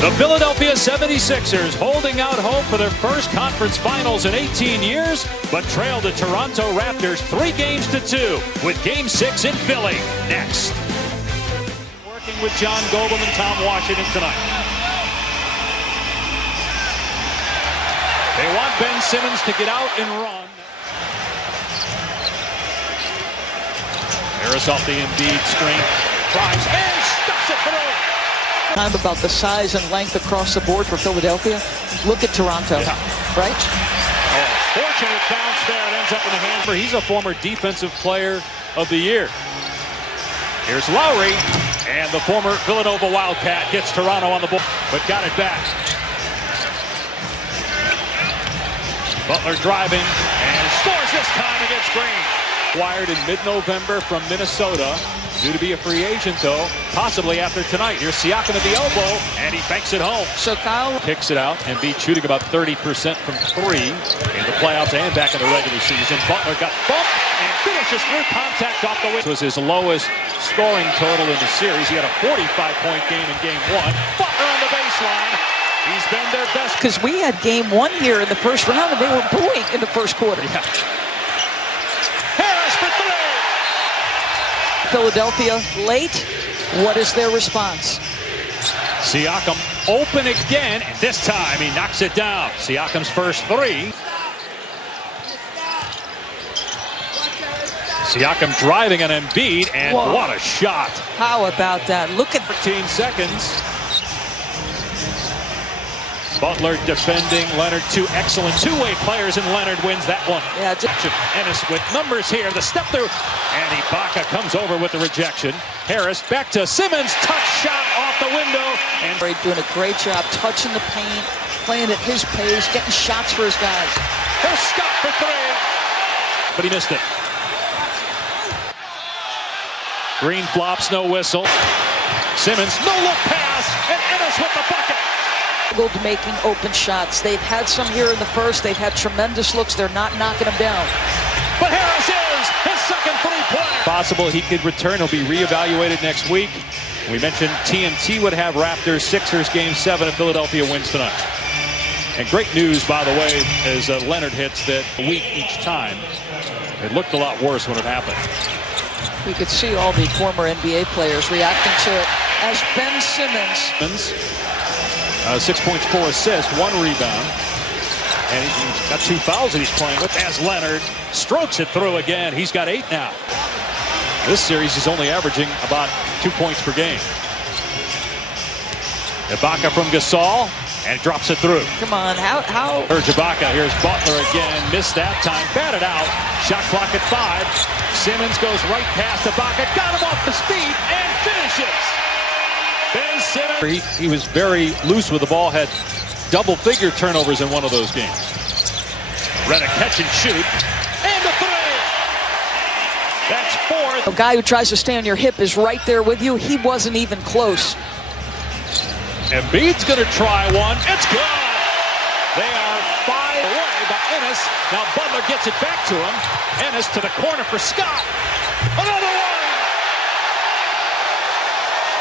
The Philadelphia 76ers holding out hope for their first conference finals in 18 years, but trailed the Toronto Raptors 3-2 with Game 6 in Philly next. Working with John Goldman and Tom Washington tonight. They want Ben Simmons to get out and run. Harris off the Embiid screen, drives and stuffs it through. Time about the size and length across the board for Philadelphia. Look at Toronto, right? Oh, fortunate bounce there. It ends up in the hands. He's a former defensive player of the year. Here's Lowry, and the former Villanova Wildcat gets Toronto on the board, but got it back. Butler driving and scores this time against Green. Acquired in mid-November from Minnesota. Due to be a free agent, though, possibly after tonight. Here's Siakam at the elbow, and he banks it home. So Kyle kicks it out, and beat shooting about 30% from three in the playoffs and back in the regular season. Butler got bumped and finishes through contact off the wing. This was his lowest scoring total in the series. He had a 45-point game in Game 1. Butler on the baseline. He's been their best. Because we had Game 1 here in the first round, and they were booing in the first quarter. Yeah. Harris for three. Philadelphia late. What is their response? Siakam open again, and this time he knocks it down. Siakam's first three. Siakam driving an Embiid, and whoa, what a shot. How about that? Look at 13 seconds. Butler defending Leonard. Two excellent two-way players, and Leonard wins that one. Yeah, Ennis with numbers here. The step through, and Ibaka comes over with the rejection. Harris back to Simmons. Touch shot off the window. And doing a great job touching the paint, playing at his pace, getting shots for his guys. Here's Scott for three, but he missed it. Green flops, no whistle. Simmons, no look pass, and Ennis with the bucket. Making open shots. They've had some here in the first. They've had tremendous looks. They're not knocking them down. But Harris is his second three-pointer. Possible he could return. He'll be reevaluated next week. We mentioned TNT would have Raptors Sixers Game 7 if Philadelphia wins tonight. And great news, by the way, as Leonard hits that week each time. It looked a lot worse when it happened. We could see all the former NBA players reacting to it as Ben Simmons. 6 points, 4 assists, 1 rebound. And he's got 2 fouls that he's playing with as Leonard strokes it through again. He's got 8 now. This series he's only averaging about 2 points per game. Ibaka from Gasol and drops it through. Come on, how? Here's Ibaka. Here's Butler again. Missed that time. Batted out. Shot clock at 5. Simmons goes right past Ibaka. Got him off the speed and finishes. Ben Simmons. He was very loose with the ball, had double-figure turnovers in one of those games. Redick catch and shoot, and a three. That's 4th. A guy who tries to stay on your hip is right there with you. He wasn't even close. Embiid's going to try one. It's good. They are 5 away by Ennis. Now Butler gets it back to him. Ennis to the corner for Scott. Another one.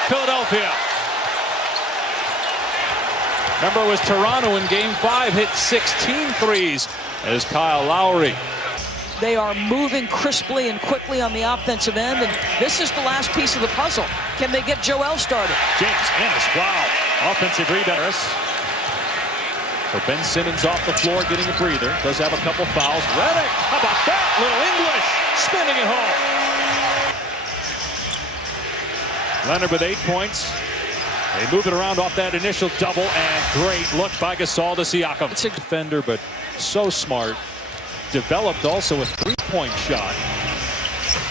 Philadelphia. Remember, it was Toronto in Game 5, hit 16 threes as Kyle Lowry. They are moving crisply and quickly on the offensive end, and this is the last piece of the puzzle. Can they get Joel started? James Ennis, wow. Offensive rebound. So Ben Simmons off the floor getting a breather. Does have a couple fouls. Redick, how about that? Little English, spinning it home. Leonard with 8 points. They move it around off that initial double, and great look by Gasol to Siakam. It's a defender, but so smart. Developed also a three-point shot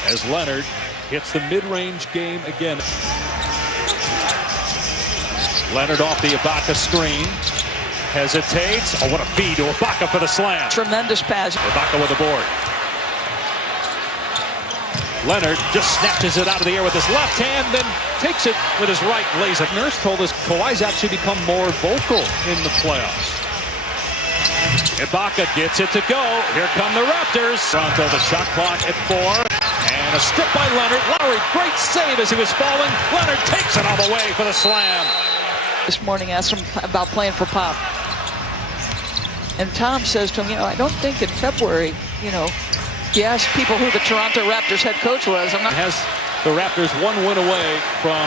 as Leonard hits the mid-range game again. Leonard off the Ibaka screen. Hesitates. Oh, what a feed to Ibaka for the slam. Tremendous pass. Ibaka with the board. Leonard just snatches it out of the air with his left hand, then takes it with his right. Lays it. Nurse told us Kawhi's actually become more vocal in the playoffs. Ibaka gets it to go. Here come the Raptors. Toronto, the shot clock at 4. And a strip by Leonard. Lowry, great save as he was falling. Leonard takes it all the way for the slam. this morning, asked him about playing for Pop. And Tom says to him, I don't think in February, he asked people who the Toronto Raptors head coach was. Has the Raptors one win away from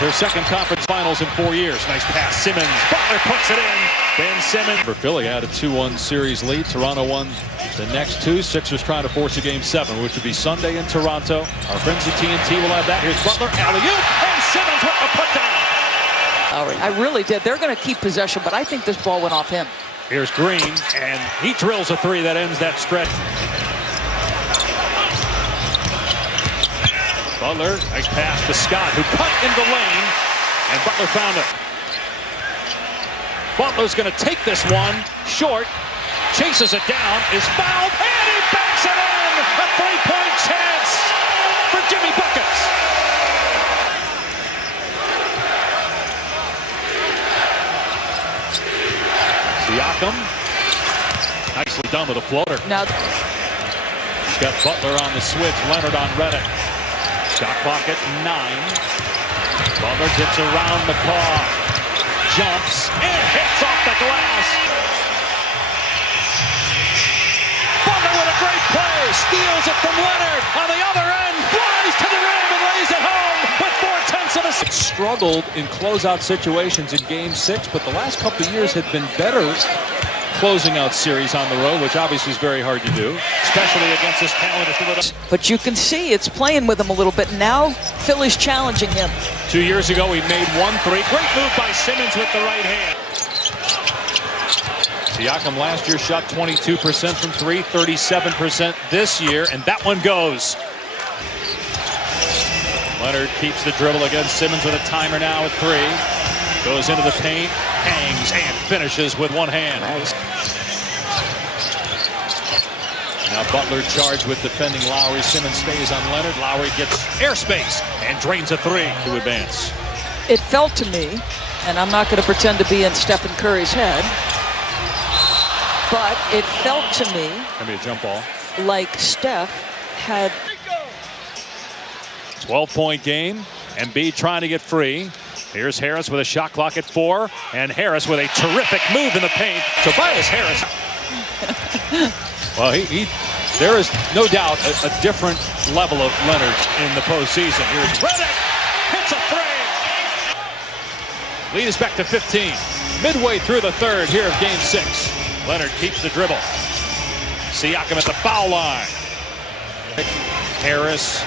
their second conference finals in 4 years. Nice pass, Simmons. Butler puts it in. Ben Simmons. For Philly had a 2-1 series lead. Toronto won the next two. Sixers trying to force a game 7, which would be Sunday in Toronto. Our friends at TNT will have that. Here's Butler, alley-oop, and Simmons with the putdown. I really did. They're going to keep possession, but I think this ball went off him. Here's Green, and he drills a 3 that ends that stretch. Butler, nice pass to Scott, who cut in the lane, and Butler found it. Butler's going to take this one short, chases it down, is fouled, and he banks it in! A 3-point chance for Jimmy Buckets. Siakam, nicely done with a floater. Now, he's got Butler on the switch, Leonard on Redick. Shot clock at 9. Butler gets around McCaw. Jumps and hits off the glass. Butler with a great play. Steals it from Leonard. On the other end, flies to the rim and lays it home with 4/10 of a second. Struggled in closeout situations in Game 6, but the last couple of years had been better closing out series on the road, which obviously is very hard to do, especially against this talented Philadelphia. But you can see it's playing with him a little bit. Now Philly's challenging him. 2 years ago, he made 1 3. Great move by Simmons with the right hand. Siakam last year shot 22% from 3, 37% this year, and that one goes. Leonard keeps the dribble against Simmons with a timer now at 3. Goes into the paint, hangs, and finishes with one hand. Now Butler charged with defending Lowry. Simmons stays on Leonard. Lowry gets airspace and drains a 3 to advance. It felt to me, and I'm not going to pretend to be in Stephen Curry's head, but it felt to me Gonna be a jump ball. like Steph had 12-point game. Embiid trying to get free. Here's Harris with a shot clock at 4, and Harris with a terrific move in the paint. Tobias Harris. Well, there is no doubt a different level of Leonard in the postseason. Here's Redick, hits a 3. Lead is back to 15. Midway through the third here of Game 6. Leonard keeps the dribble. Siakam at the foul line. Harris,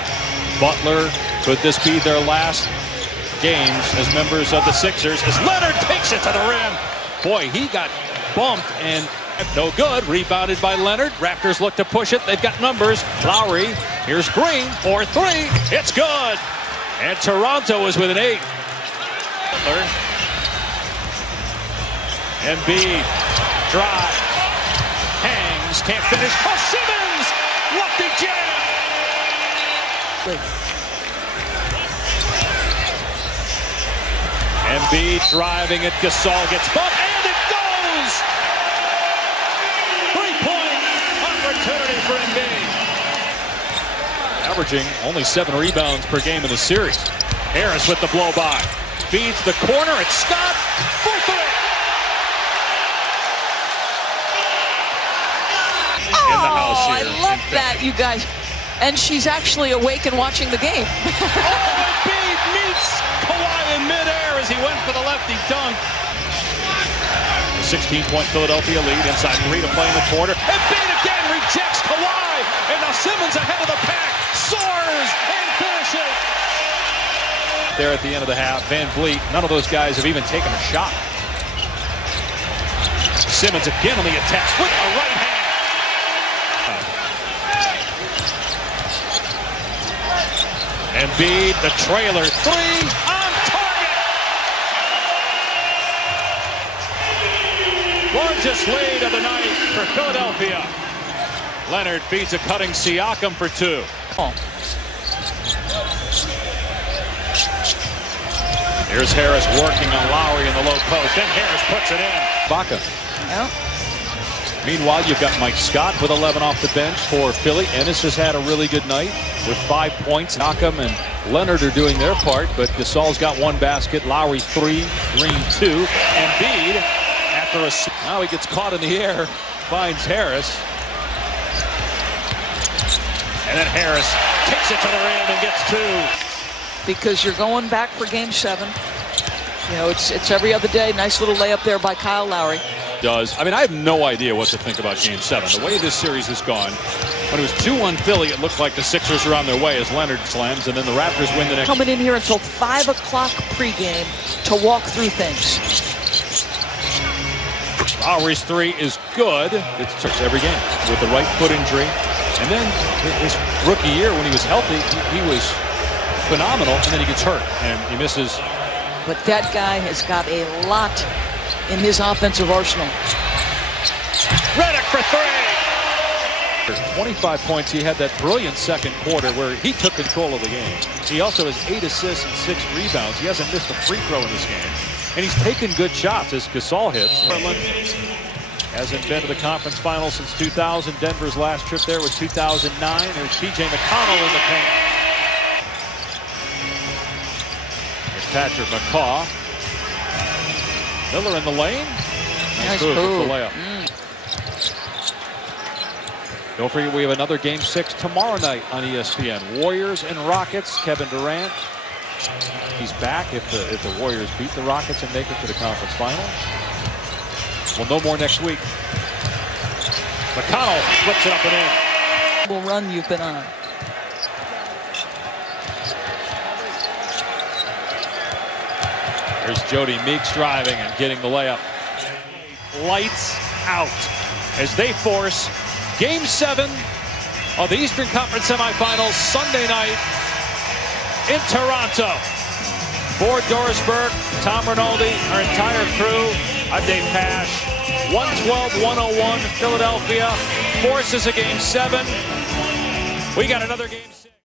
Butler, could this be their last games as members of the Sixers as Leonard takes it to the rim? Boy, he got bumped and no good. Rebounded by Leonard. Raptors look to push it. They've got numbers. Lowry, here's Green for 3. It's good. And Toronto is with an 8. Butler. Embiid, drive, hangs, can't finish. Oh, Simmons, lefty jam. Embiid driving it. Gasol gets bumped, and it goes! 3-point opportunity for Embiid. Averaging only 7 rebounds per game in the series. Harris with the blow-by. Feeds the corner. It's Scott for 3. In the house here. I love that, you guys. And she's actually awake and watching the game. Embiid meets Kawhi in midair as he went for the lefty dunk. A 16-point Philadelphia lead, inside 3 to play in the quarter. Embiid again rejects Kawhi, and now Simmons ahead of the pack, soars and finishes. There at the end of the half, Van Vliet, none of those guys have even taken a shot. Simmons again on the attack with a right hand. Embiid, the trailer 3 on target. Largest lead of the night for Philadelphia. Leonard feeds a cutting Siakam for 2. Here's Harris working on Lowry in the low post, and Harris puts it in. Baca. Yeah. Meanwhile, you've got Mike Scott with 11 off the bench for Philly. Ennis has had a really good night with 5 points. Siakam and Leonard are doing their part, but Gasol's got one basket, Lowry 3, Green 2, Embiid after now he gets caught in the air, finds Harris, and then Harris takes it to the rim and gets 2. Because you're going back for Game 7. You know, it's every other day. Nice little layup there by Kyle Lowry. I mean, I have no idea what to think about Game 7. The way this series has gone, when it was 2-1 Philly, it looked like the Sixers are on their way as Leonard slams, and then the Raptors win the next. Coming in here until 5 o'clock pregame to walk through things. Lowry's 3 is good. It's every game with the right foot injury. And then his rookie year, when he was healthy, he was phenomenal, and then he gets hurt, and he misses. But that guy has got a lot in his offensive arsenal. Redick for 3. 25 points. He had that brilliant second quarter where he took control of the game. He also has 8 assists and 6 rebounds. He hasn't missed a free throw in this game. And he's taken good shots as Gasol hits. Hasn't been to the conference finals since 2000. Denver's last trip there was 2009. There's P.J. McConnell in the paint. There's Patrick McCaw. Miller in the lane. Nice move. move. The layup. Don't forget, we have another Game 6 tomorrow night on ESPN. Warriors and Rockets. Kevin Durant. He's back if the Warriors beat the Rockets and make it to the conference final. We'll know more next week. McConnell flips it up and in. Run you've been on. There's Jody Meeks driving and getting the layup. Lights out as they force Game 7 of the Eastern Conference semifinals Sunday night in Toronto. For Doris Burke, Tom Rinaldi, our entire crew, I'm Dave Pash. 112-101 Philadelphia forces a Game 7. We got another Game 7.